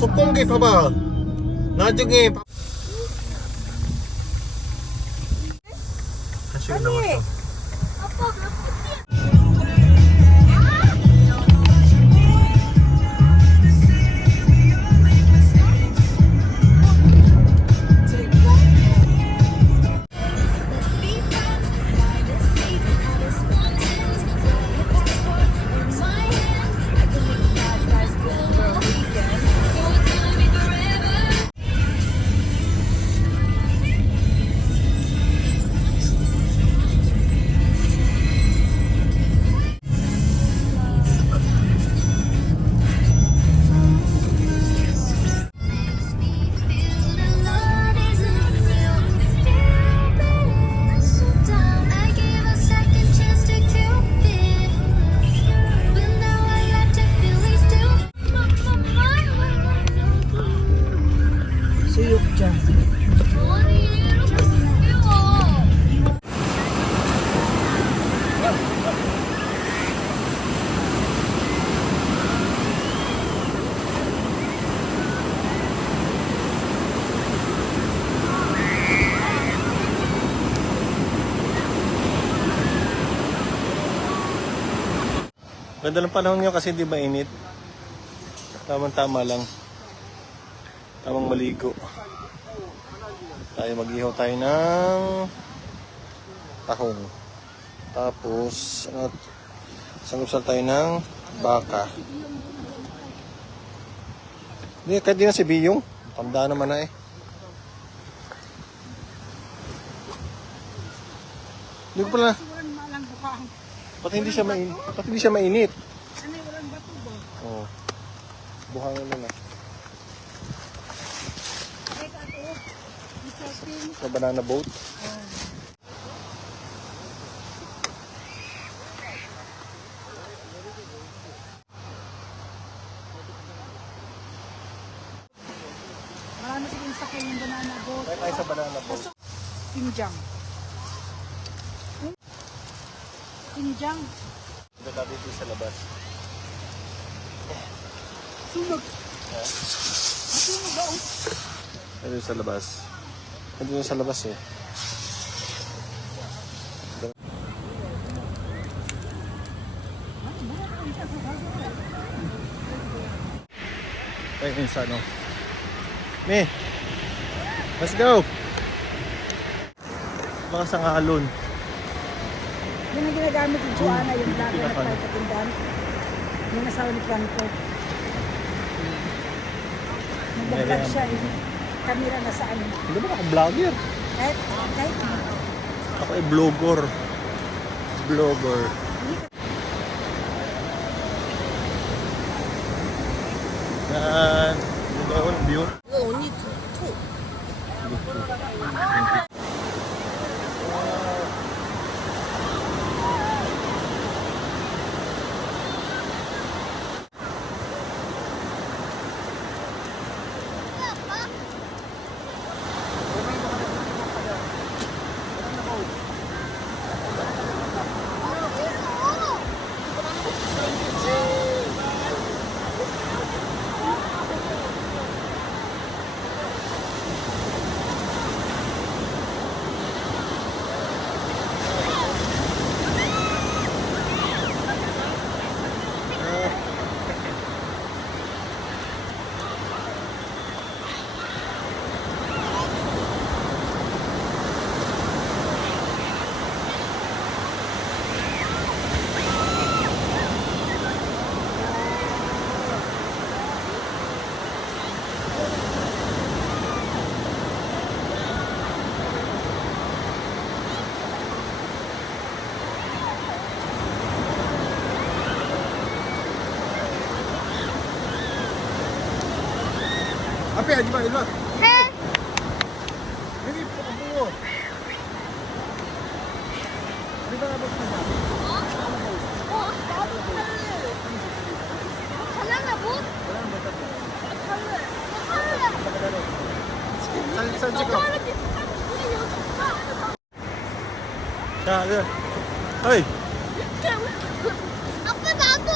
소뽕기 봐봐. 나중에 다시 나왔어. 아빠 몇 분이야? 수육장. 아니 이렇게 귀여워. Ganda ng panahon nyo kasi hindi mainit. Tamang-tama lang. Tamang maligo. Tayo mag-ihaw tayo ng tahong. Tapos, sanggupsal tayo ng baka. Hindi, kahit di na si Biyong. Tanda naman na eh. Hindi ko pala. Pati hindi siya mainit. Pati hindi siya mainit. Ano yung walang bato ba? Oo. Buhangin na na. Sa banana boat. Marami silang sakay yung banana boat. Tayo tayo sa banana boat. Pinjang. Pinjang. Ito tayo dito sa labas. Sunog. Sunog ba? Ito sa labas. Ito sa labas eh. Ay, sa ano? Me! Let's go! Baka sa ngalon. Yun ang ginagamit ni Joanna, yung vlogger na tayo sa tindahan. Yung asawa ni Franco. Nag-vlog siya eh. Kamera na sa ano. Hindi ba ako vlogger? Kahit Ako ay vlogger. Vlogger. Yan. Yung ako ng view. 언니 톡. Ape, di ba? Ilot. 해. Hindi po ang bungo. Di ba nabot na siya? 나도 탈래. 바나나 봇? 탈래. 탈래. Saan 너 siya? 탈래 비슷한 우리 여기 Siya, siya. Ay! 아빠 나도.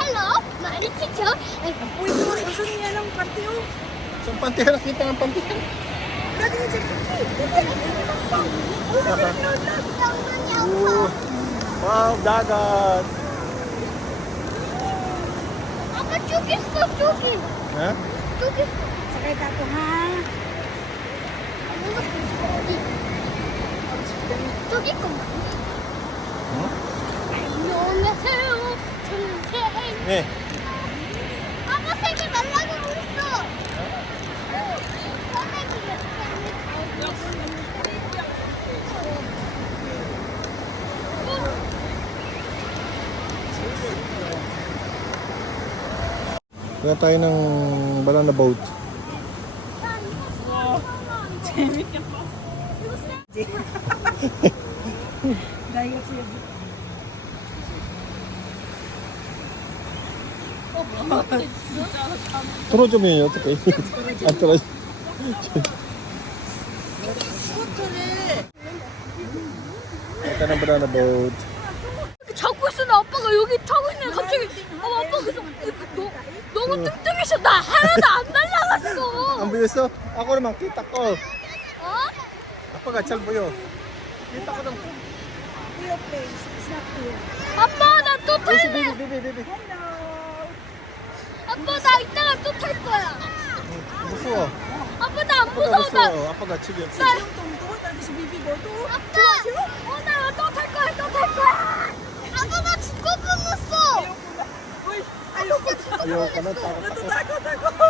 헬로. 많이 찍 siya. Ay, Uy, gusto niya ng party oh. So, pantihan, nakita ng pantihan. Lagi niya siya. Oo. Wow, dagat. Apa cukis ko, cukis. Ha? Cukis ko. Sakay ka po ha. Ano na gusto ko? Cukis ko. Hmm? 안녕하세요. 저는 최애. Eh, 아빠 색이 날라가 있어. 선생님이 이렇게 kaya tayo ng banana boat. Dahil siya. 틀어주면 어떡해. 안 틀어줘. 일단 ng banana boat. 잡고 있었는데 아빠가 여기 타고 있는 갑자기 아빠 그래서 너무 뚱뚱해서 나 하나도 안 날라갔어. Ang bilis oh. Ako naman, kita ko. 어? Apaga, 잘 보여. Kita ko ng... Your place. It's not here. 아빠 나 또 Hey, 탈래. baby. Hello. 아빠 나 이따가 또 탈 거야. 무서워. 아빠 나 안 아빠가 무서워. 나 무서워. 아빠가 집이 없어. Yung tungtong, talaga si Bibi ko to. 아빠 나 또 탈 거야. 또 탈 거야. 아빠 나 죽고 끊었어. Uy, ayoko. Ayoko na, takot ako. Natatakot ako.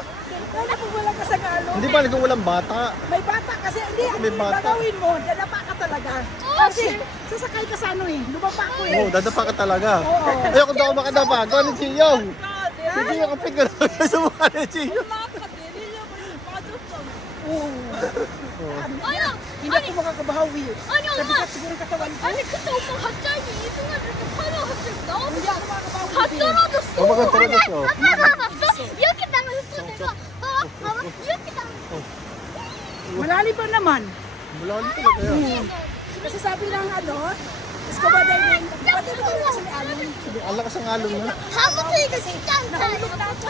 Wala po wala ka sa galo. Hindi ba kung walang bata? May bata kasi, hindi, May ang bata. gagawin mo, dadapa ka talaga. Kasi, sasakay ka sa ano eh, lumapa ko Oo, eh. dadapa ka talaga. Oo. Ayoko daw makadapa. Gawa ni Chiyong. Si Chiyong kapit ka na sa mukha ni Chiyong. Oo. 아니야. Hindi ako makakabahawi. 아니 엄마. Sabigat siguro yung katawan ko. 아니 근데 엄마 갑자기 이승을 이렇게 파면 갑자기 나오고 Hindi ako makakabahawi. 다 떨어졌어. 엄마가 떨어졌어. 아빠 나 봤어? 이렇게 당했어 내가. 봐봐 이렇게 당했어. Malalim pa naman. Malalim talaga yan. Kasi sabi ng ano, scuba diving, pati mo kasi may alon. Ang lakas ang alon na. 다음부터 이거 진짜 안 탈래. 나또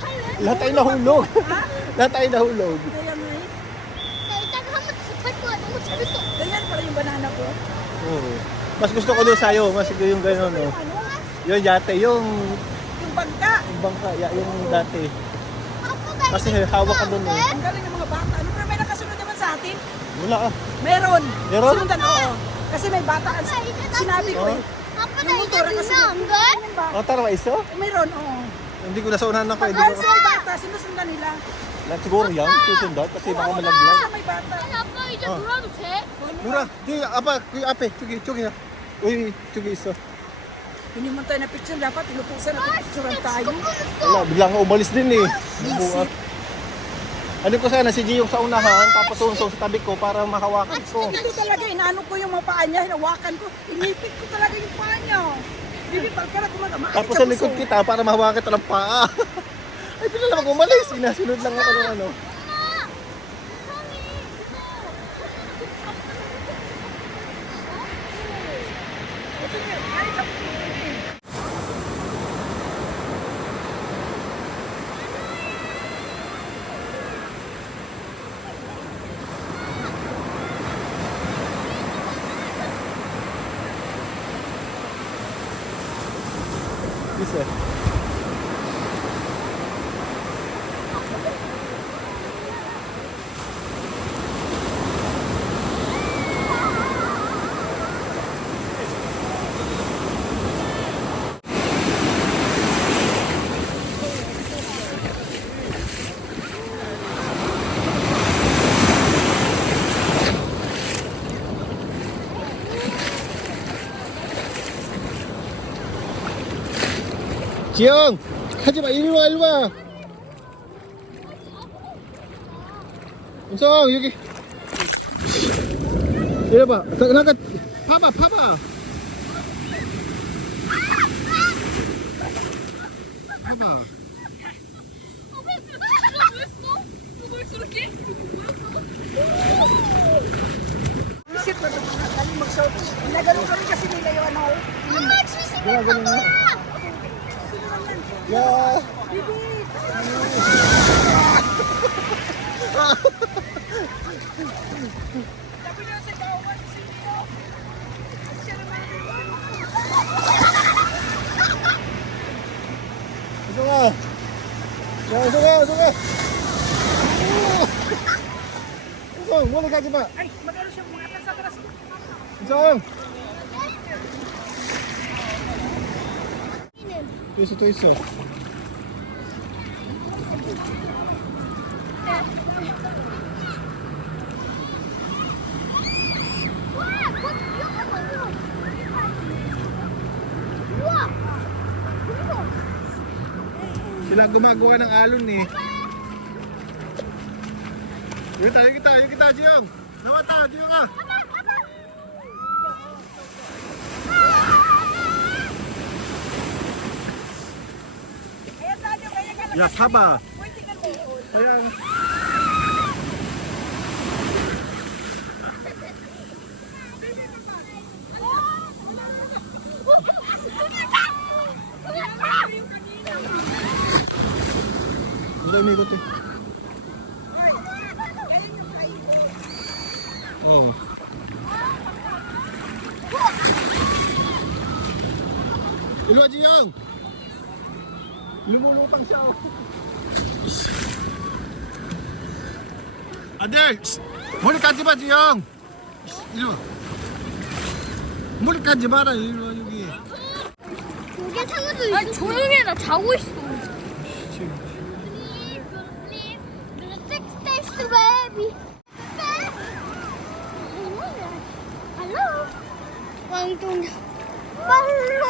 탈래? Lahat tayo nahulog. Lahat tayo nahulog. Kaya nga eh. 나 이따가 한번 더탈 거야. 너무 재밌어. Ganyan pala yung banana ko. Oo. Mas gusto ko doon sa'yo. Mas yung gano'n, no? Ano? Yung yate, yung Yung bangka. bangka, yung dati. 아빠 나 Kasi hawak ka doon eh. Ang galing ng mga bata. Ano pero may nakasunod naman sa atin? Wala ah. Meron. Meron? Sundan, oo. Kasi may bata. Sinabi ko eh. 아빠 나 Yung 이거 motor kasi. 누나 안 돼? O, tara, maiso? Meron, oo. Hindi ko nasaunahan ako eh. Hindi Pag ko... may bata, sinusundan nila. Lahat siguro yan, susundot. Kasi baka Oo, malaglag. kasi may bata. 아니 아빠 이제 어. 놀아도 돼? Mura, di, apa, kuya ape, 저기 na. Uy, 저기 있어. Hindi mo tayo na picture. Dapat inutusan na picturean tayo. Wala, biglang umalis din eh. Bukas. Ano ko sana, si Gio sa unahan, tapos sunsong sa tabi ko para mahawakan ko. Ito talaga, inaano ko yung mga paa niya, hinawakan ko. Inipit ko talaga yung paa niya. Bibi, pagkara kumagama. Tapos sa likod kita para mahawakan kita ng paa. Ay, pila naman umalis. Sinasunod lang ako ng ano. Bisa. 지영! 하지마, 이리 와, 이리 와! 은성, 여기. 이리 봐. 나가, 파봐. 파봐. Isip na ito, galing mag-short. Nagano ko rin kasi nila yung ano. 엄마 주식 Gumagano na. Yeah. 우성아. 야, 우성아, 우성아. 우성, 멀리 가지 마. Ay, mag-ano siya mga atas sa atas. 우성. 또 있어, 또 있어. Sila gumagawa ng alon eh. Yun kita, Jiyong. Nawa ta, Jiyong ah. Ayan tayo, kaya ka lang. Ya, saba. Pwede ka luhod. Ayan. Hindi umikot eh. Ay, ayun yung kaibo. Oh. Ilo, Jiyong. Lumulutang siya oh. 아들! 머리 까지 마, 지영! 이리 와. 머리 까지 마라, 이리 와, 여기. 조개 상어도 있어. 아니 조용히 해, 나 자고 있어. 왕동 말로.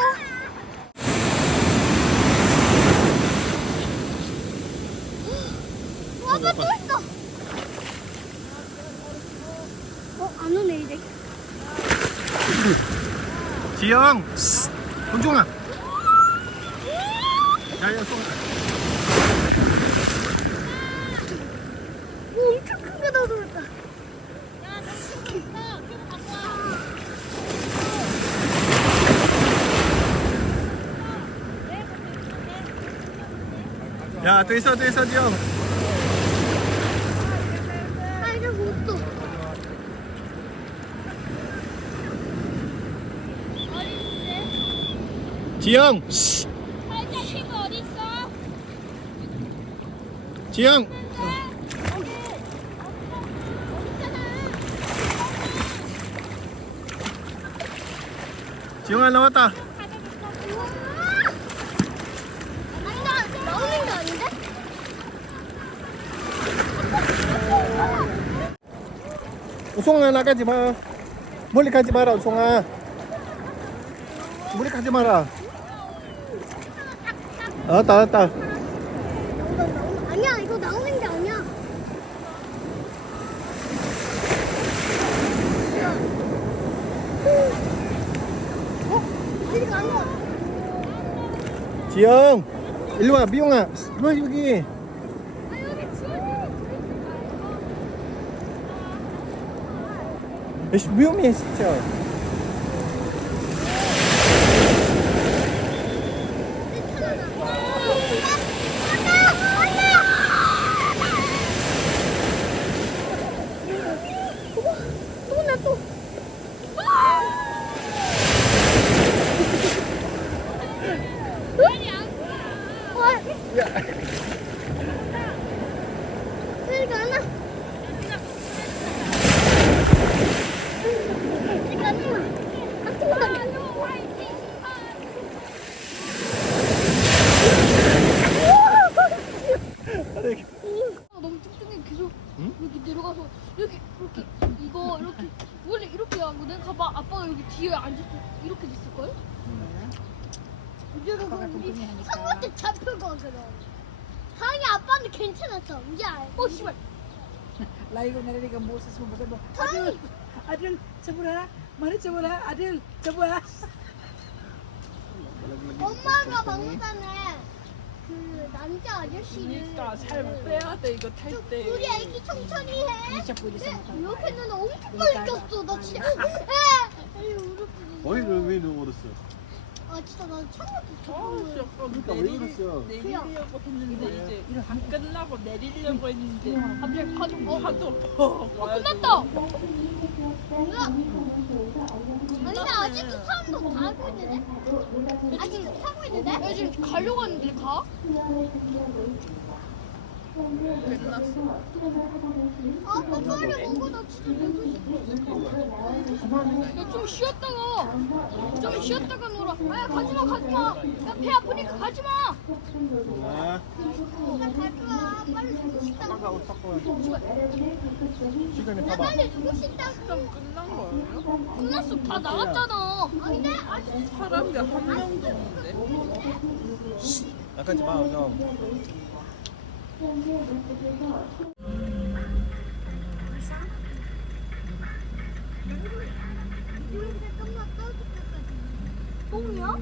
와봐 또 있어. 안 오네 이제. 지영! 혼종아! 야, 야, 송. 오, 엄청 큰 게 나오더랬다. 야, 또 있어, 지영. 아, 이제 못 또. 지영! 살짝 친구 어디 있어? 지영! 지영아, 나왔다. 아니, 나 나오는 게 아닌데? 우송아, 나가지 마. 멀리 가지 마라, 우송아. 멀리 가지 마라. 알았다. 아니야, 이거 나오는 게 아니야. 어디가 아니야? 지영! 일로 와, 미용아. 일로 와, 여기. 아, 여기 지금. 위험해, 진짜. 너무 뚱뚱해 계속 여기 내려가서 여기 이렇게 이거 이렇게 원래 이렇게 하거든. 가봐 아빠가 여기 뒤에 앉았을 이렇게 됐을 걸? 이대로 우리 상어한테 잡혀가거든. 다행히 아빠는 괜찮았어. 이제 알고. 씨발. Lagi ko narinig ang boses mo. Basta mo, Adil! Adil! Sabura! Manit sabura! Adil! Sabura! 엄마가 방금 전에 그 남자 아저씨를 그러니까 살 빼야 돼 이거 탈 때. 우리 애기 천천히 해. Hindi siya pwede sa mata. 이렇게 했는데 엄청 빨리 꼈어. 나 진짜. 아니 울었거든. 어이를 왜 넣어버렸어? 진짜 나 처음부터 그러니까 왜 이랬어? 내리려고 했는데 이제 안 끝나고 내리려고 했는데 갑자기 파도 파도 끝났다. 아니 나 아직도 사람도 다 하고 있는데? 아직도 타고 있는데? 야 지금 가려고 하는데 가? 끝났어. 아 빨리 먹어 나 진짜 배고 싶어. 야좀 쉬었다가 놀아. 야 가지마. 야 배 아프니까 가지마. 아, 나 가지마. 빨리 누구 식당. 아까 옷 닦고 와. 시간이 나 봐봐. 빨리 누구 식당. 그럼 끝난 거예요? 끝났어 다 나갔잖아. 아닌데? 아직 사람이 한 명도 없는데. 약간 좀 봐, 형. 똥이야?